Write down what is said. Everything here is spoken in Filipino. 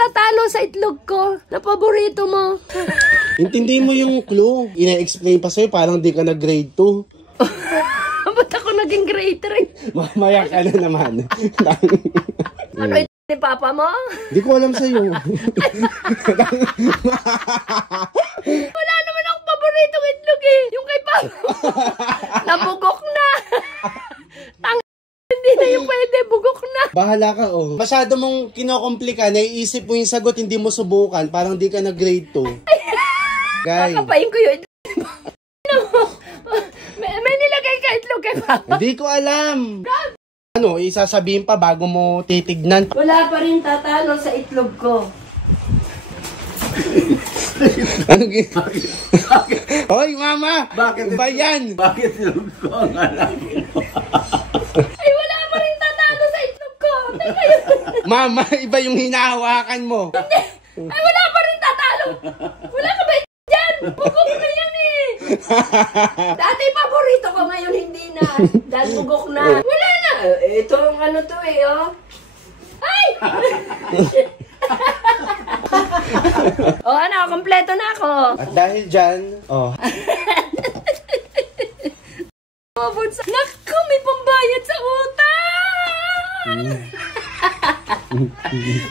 tatalo sa itlog ko na paborito mo. Intindi mo yung clue. Ina-explain pa sa'yo, parang di ka na grade 2. Ba't ako naging grade 3? Mamaya ka na naman. Ano ito ni Papa mo? Di ko alam sa'yo. Wala naman akong paboritong itlog eh. Yung kay Papa. Nabugok na. Hindi na yung pwede. Bugok na. Bahala ka, oh. Masyado mong kinokomplika, naiisip mo yung sagot, hindi mo subukan. Parang di ka na grade 2. Guy. Kakapain ko yun. May nilagay ka itlog kay Papa. Hindi ko alam. Ano, isasabihin pa bago mo titignan. Wala pa rin tatalo sa itlog ko. Ano ginawa? Hoy, mama! Bakit ba yan? Bakit itlog ko ang alam mo? Ay, wala pa rin tatalo sa itlog ko. Teka yun. Mama, iba yung hinahawakan mo. Hindi. Ay, wala pa rin tatalo. Wala ka ba dyan? Bugok na yan eh. Dati paborito ko, ngayon hindi na. Dahil bugok na. Wala na. Ito ang ano to eh, oh. Ay! O ano, kompleto na ako. At dahil dyan, oh. Naku, may pambayad sa utang!